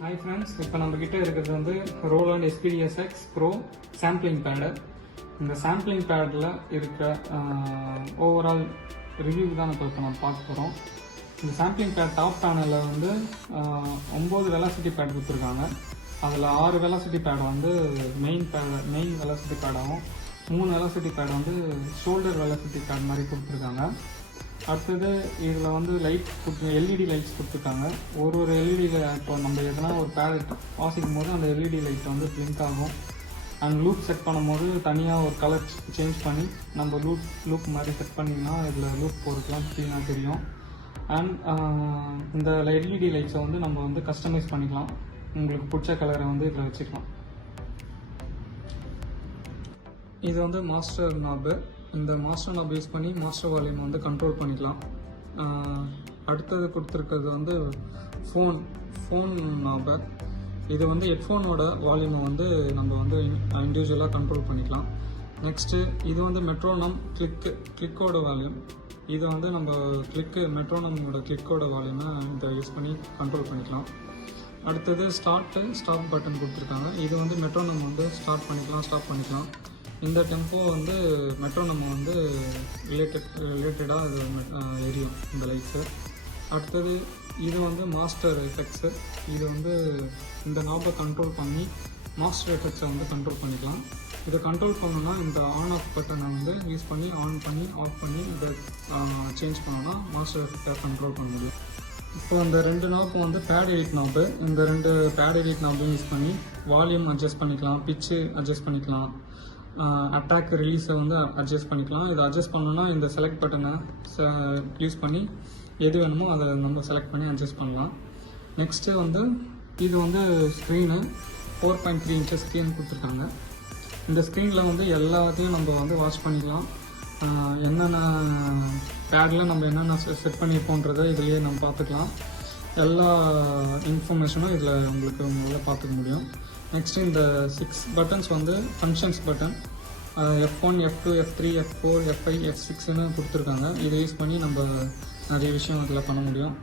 Hi friends, இப்போ நம்மக்கிட்ட இருக்கிறது வந்து Roland SPDSX pro sampling pad. இந்த சாம்பிளிங் பேடில் இருக்கிற ஓவரால் ரிவ்யூ தான் இப்போ நம்ம பார்க்க போகிறோம். இந்த சாம்பிளிங் பேட் டாப் பேனலில் வந்து 9 வெலாசிட்டி பேட் கொடுத்துருக்காங்க. அதில் 6 வெலாசிட்டி பேட் வந்து மெயின் வெலாசிட்டி பேடாகவும் 3 வெலாசிட்டி பேட் வந்து ஷோல்டர் வெலாசிட்டி பேட் மாதிரி கொடுத்துருக்காங்க. அடுத்தது இதில் வந்து LED லைட்ஸ் கொடுத்துருக்காங்க. ஒரு எல்இடியில் இப்போ நம்ம எதனா ஒரு பேட் வாசிக்கும் போது அந்த LED லைட் வந்து பிளிங்க் ஆகும். அண்ட் லூப் செட் பண்ணும்போது தனியாக ஒரு கலர் சேஞ்ச் பண்ணி நம்ம லூப் மாதிரி செட் பண்ணிங்கன்னா இதில் லூப் போகிறதுலாம் க்ளீனாக தெரியும். அண்ட் இந்த LED லைட்ஸை வந்து நம்ம வந்து கஸ்டமைஸ் பண்ணிக்கலாம். உங்களுக்கு பிடிச்ச கலரை வந்து இதில் வச்சுக்கலாம். இது வந்து மாஸ்டர் நாபு. இந்த மாஸ்டர் நாப் யூஸ் பண்ணி மாஸ்டர் வால்யூம் வந்து கண்ட்ரோல் பண்ணிக்கலாம். அடுத்தது கொடுத்துருக்கிறது வந்து ஃபோன் நாபு. இது வந்து ஹெட்ஃபோனோட வால்யூமை வந்து நம்ம வந்து இண்டிவிஜுவலாக கண்ட்ரோல் பண்ணிக்கலாம். நெக்ஸ்ட்டு இது வந்து மெட்ரோனம் கிளிக்கோட வால்யூம். இது வந்து நம்ம மெட்ரோனமோட கிளிக்கோட வால்யூமை இதை யூஸ் பண்ணி கண்ட்ரோல் பண்ணிக்கலாம். அடுத்தது ஸ்டாப் பட்டன் கொடுத்துருக்காங்க. இது வந்து மெட்ரோனம் வந்து ஸ்டார்ட் பண்ணிக்கலாம், ஸ்டாப் பண்ணிக்கலாம். இந்த டெம்போ வந்து மெட்ரோனம் வந்து ரிலேட்டடாக அது எரியும் இந்த லைட்ஸு. அடுத்தது இது வந்து மாஸ்டர் எஃபெக்ட்ஸு. இது வந்து இந்த நாபை கண்ட்ரோல் பண்ணி மாஸ்டர் எஃபெக்ட்ஸை வந்து கண்ட்ரோல் பண்ணிக்கலாம். இதை கண்ட்ரோல் பண்ணோன்னா இந்த ஆன் ஆஃப் பட்டனை வந்து யூஸ் பண்ணி ஆன் பண்ணி ஆஃப் பண்ணி இதை சேஞ்ச் பண்ணோன்னா மாஸ்டர் எஃபெக்டை கண்ட்ரோல் பண்ண முடியும். இப்போ இந்த 2 நாப்பும் வந்து பேட் எடிட் நாப்பு. இந்த 2 பேட் எடிட் நாப்பையும் யூஸ் பண்ணி வால்யூம் அட்ஜஸ்ட் பண்ணிக்கலாம், பிச்சு அட்ஜஸ்ட் பண்ணிக்கலாம், அட்டாக் ரிலீஸை வந்து அட்ஜஸ்ட் பண்ணிக்கலாம். இதை அட்ஜஸ்ட் பண்ணணும்னா இந்த செலக்ட் பட்டனை யூஸ் பண்ணி எது வேணுமோ அதை நம்ம செலக்ட் பண்ணி அட்ஜஸ்ட் பண்ணலாம். நெக்ஸ்ட்டு வந்து இது வந்து ஸ்க்ரீனு 4.3 inches ஸ்க்ரீன் கொடுத்துருக்காங்க. இந்த ஸ்க்ரீனில் வந்து எல்லாத்தையும் நம்ம வந்து வாட்ச் பண்ணிக்கலாம். என்னென்ன பேடில் நம்ம என்னென்ன செட் பண்ணியிருப்போன்றதை இதுலேயே நம்ம பார்த்துக்கலாம். எல்லா இன்ஃபர்மேஷனும் இதில் உங்களுக்கு நல்லா பார்த்துக்க முடியும். நெக்ஸ்ட்டு இந்த 6 பட்டன்ஸ் வந்து functions button. F1, F2, F3, F4, F5, F6ன்னு கொடுத்துருக்காங்க. இதை யூஸ் பண்ணி நம்ம நிறைய விஷயம் இதில் பண்ண முடியும்.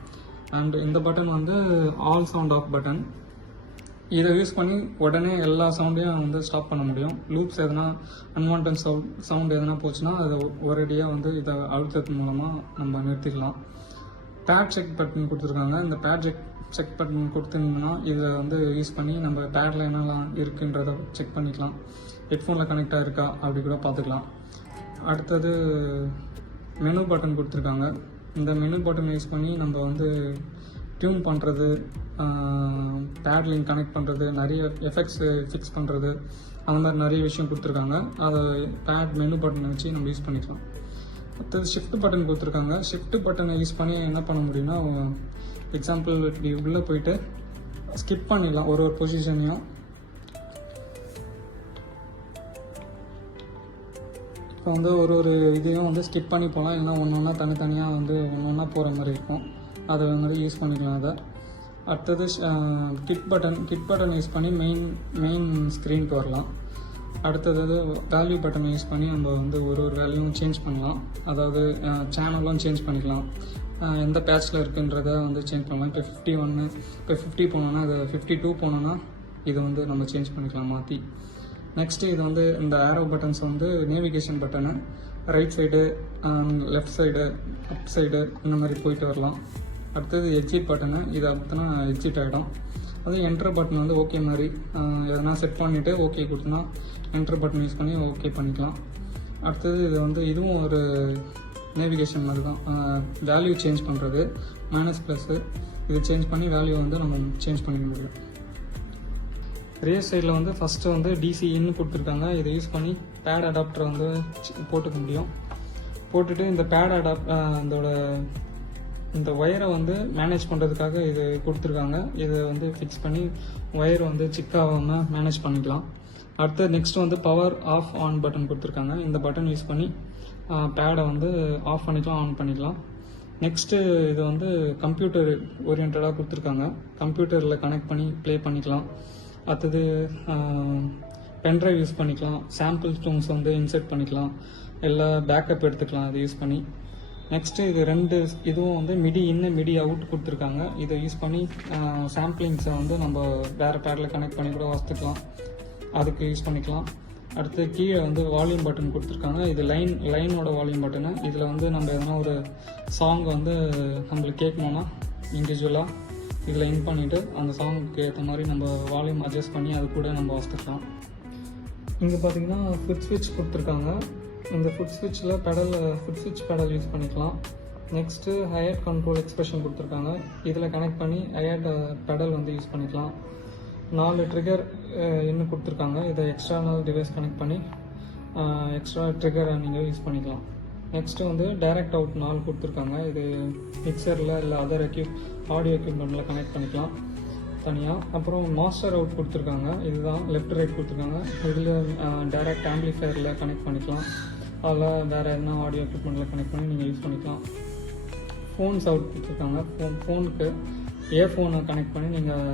அண்ட் இந்த பட்டன் வந்து ஆல் சவுண்ட் ஆஃப் பட்டன். இதை யூஸ் பண்ணி உடனே எல்லா சவுண்டையும் வந்து ஸ்டாப் பண்ண முடியும். லூப்ஸ் எதனா அன்வான்ட் சவுண்ட் எதனா போச்சுன்னா அதை ஒரேடியாக வந்து இதை அழுத்தத்து மூலமாக நம்ம நிறுத்திக்கலாம். பேட் செக் பட்டன் கொடுத்துருக்காங்க. இந்த பேட் செக் பட்டன் கொடுத்தீங்கன்னா இதை வந்து யூஸ் பண்ணி நம்ம பேடில் என்னெல்லாம் இருக்குன்றதை செக் பண்ணிக்கலாம். ஹெட்ஃபோனில் கனெக்ட் ஆகிருக்கா அப்படி கூட பார்த்துக்கலாம். அடுத்தது மெனு பட்டன் கொடுத்துருக்காங்க. இந்த மெனு பட்டன் யூஸ் பண்ணி நம்ம வந்து டியூன் பண்ணுறது, பேட் லிங்க் கனெக்ட் பண்ணுறது, நிறைய எஃபெக்ட்ஸ் ஃபிக்ஸ் பண்ணுறது, அந்த மாதிரி நிறைய விஷயம் கொடுத்துருக்காங்க. அதை பேட் மெனு பட்டனை வச்சு நம்ம யூஸ் பண்ணிக்கலாம். அடுத்தது ஷிஃப்ட் பட்டன் கொடுத்துருக்காங்க. ஷிஃப்ட் பட்டனை யூஸ் பண்ணி என்ன பண்ண முடியும்னா, எக்ஸாம்பிள் இப்படி உள்ளே போயிட்டு ஸ்கிப் பண்ணிடலாம் ஒரு பொசிஷனையும். இப்போ வந்து ஒரு இதையும் வந்து ஸ்கிப் பண்ணி போகலாம், இல்லைனா ஒன்றா தனித்தனியாக வந்து ஒன்றா போகிற மாதிரி இருக்கும். அதை மாதிரி யூஸ் பண்ணிக்கலாம். அதை அடுத்தது கிட் பட்டன் யூஸ் பண்ணி மெயின் ஸ்க்ரீனுக்கு வரலாம். அடுத்தது வேல்யூ பட்டனை யூஸ் பண்ணி நம்ம வந்து ஒரு வேல்யூவும் சேஞ்ச் பண்ணலாம். அதாவது சேனலும் சேஞ்ச் பண்ணிக்கலாம். எந்த பேட்சில் இருக்குன்றதை வந்து சேஞ்ச் பண்ணலாம். இப்போ 51, இப்போ 50 போனோன்னா அதை 52 போனோன்னா இதை வந்து நம்ம சேஞ்ச் பண்ணிக்கலாம் மாற்றி. நெக்ஸ்ட்டு இது வந்து இந்த ஆரோ பட்டன்ஸ் வந்து navigation button. Right side, left side, அப் சைடு இந்த மாதிரி போயிட்டு வரலாம். அடுத்தது எக்ஸிட் பட்டனு. இது அப்படின்னா எக்ஸிட் ஆகிடும். அது என்டர் பட்டன் வந்து ஓகே மாதிரி எதனா செட் பண்ணிவிட்டு ஓகே கொடுத்தோன்னா என்டர் பட்டன் யூஸ் பண்ணி ஓகே பண்ணிக்கலாம். அடுத்தது இது வந்து இதுவும் ஒரு நேவிகேஷன் மாதிரி தான். வேல்யூ சேஞ்ச் பண்ணுறது -+, இது சேஞ்ச் பண்ணி வேல்யூ வந்து நம்ம சேஞ்ச் பண்ணிக்க முடியும். ரேஸ் சைடில் வந்து ஃபஸ்ட்டு வந்து DC-ன்னு கொடுத்துருக்காங்க. இதை யூஸ் பண்ணி பேட் அடாப்டரை வந்து போட்டுக்க முடியும். போட்டுட்டு இந்த பேட் அதோட இந்த ஒயரை வந்து மேனேஜ் பண்ணுறதுக்காக இது கொடுத்துருக்காங்க. இதை வந்து ஃபிக்ஸ் பண்ணி ஒயர் வந்து சிக்காகாமல் மேனேஜ் பண்ணிக்கலாம். அடுத்து நெக்ஸ்ட் வந்து பவர் ஆஃப் ஆன் பட்டன் கொடுத்துருக்காங்க. இந்த பட்டன் யூஸ் பண்ணி பேடை வந்து ஆஃப் பண்ணிக்கலாம், ஆன் பண்ணிக்கலாம். நெக்ஸ்ட்டு இது வந்து கம்ப்யூட்டர் ஓரியன்டாக கொடுத்துருக்காங்க. கம்ப்யூட்டரில் கனெக்ட் பண்ணி ப்ளே பண்ணிக்கலாம். அடுத்தது பென்ட்ரைவ் யூஸ் பண்ணிக்கலாம். சாம்பிள் டூன்ஸ் வந்து இன்சர்ட் பண்ணிக்கலாம். எல்லா பேக்கப் எடுத்துக்கலாம் அதை யூஸ் பண்ணி. நெக்ஸ்ட்டு இது ரெண்டு இதுவும் வந்து மிடி இன் மிடி அவுட் கொடுத்துருக்காங்க. இதை யூஸ் பண்ணி சாம்பிளிங்ஸை வந்து நம்ம வேறு பேடில் கனெக்ட் பண்ணி கூட வச்சுக்கலாம், அதுக்கு யூஸ் பண்ணிக்கலாம். அடுத்து கீழே வந்து வால்யூம் பட்டன் கொடுத்துருக்காங்க. இது லைனோட வால்யூம் பட்டனு. இதில் வந்து நம்ம எதனா ஒரு சாங் வந்து நம்மளுக்கு கேட்கணுன்னா இண்டிவிஜுவலாக இதில் இன் பண்ணிவிட்டு அந்த சாங்குக்கு ஏற்ற மாதிரி நம்ம வால்யூம் அட்ஜஸ்ட் பண்ணி அது கூட நம்ம வச்சுக்கலாம். இங்கே பார்த்தீங்கன்னா ஃபுட் ஸ்விட்ச் கொடுத்துருக்காங்க. இந்த ஃபுட் ஸ்விட்சில் ஃபுட் ஸ்விட்ச் பெடல் யூஸ் பண்ணிக்கலாம். நெக்ஸ்ட்டு ஹையர் கண்ட்ரோல் எக்ஸ்பிரஷன் கொடுத்துருக்காங்க. இதில் கனெக்ட் பண்ணி ஹையர் பெடல் வந்து யூஸ் பண்ணிக்கலாம். 4 ட்ரிகர் இன்னும் கொடுத்துருக்காங்க. இதை எக்ஸ்டர்னல் டிவைஸ் கனெக்ட் பண்ணி எக்ஸ்ட்ரா ட்ரிகரை நீங்கள் யூஸ் பண்ணிக்கலாம். நெக்ஸ்ட்டு வந்து டைரக்ட் அவுட் 4 கொடுத்துருக்காங்க. இது மிக்சரில் இல்லை அதர் ஆடியோ எக்யூப்மெண்ட்டில் கனெக்ட் பண்ணிக்கலாம் தனியாக. அப்புறம் மாஸ்டர் அவுட் கொடுத்துருக்காங்க. இதுதான் லெஃப்ட் ரைட் கொடுத்துருக்காங்க. இதில் டைரக்ட் ஆம்பிளிஃபயரில் கனெக்ட் பண்ணிக்கலாம். அதில் வேறு எதனா ஆடியோ எக்யூப்மெண்ட்டில் கனெக்ட் பண்ணி நீங்கள் யூஸ் பண்ணிக்கலாம். ஃபோன்ஸ் அவுட் கொடுத்துருக்காங்க. ஃபோனுக்கு இயர்ஃபோனை கனெக்ட் பண்ணி நீங்கள்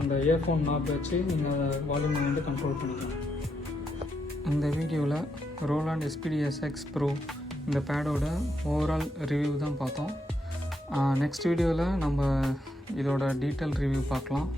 அந்த இயர்ஃபோன் நாப் வச்சு நீங்கள் வால்யூம் வந்து கண்ட்ரோல் பண்ணிக்கலாம். இந்த வீடியோவில் ரோலாண்ட் SPD-SX Pro இந்த பேடோட ஓவரால் ரிவ்யூ தான் பார்த்தோம். நெக்ஸ்ட் வீடியோவில் நம்ம இதோட டீட்டெயில் ரிவ்யூ பார்க்கலாம்.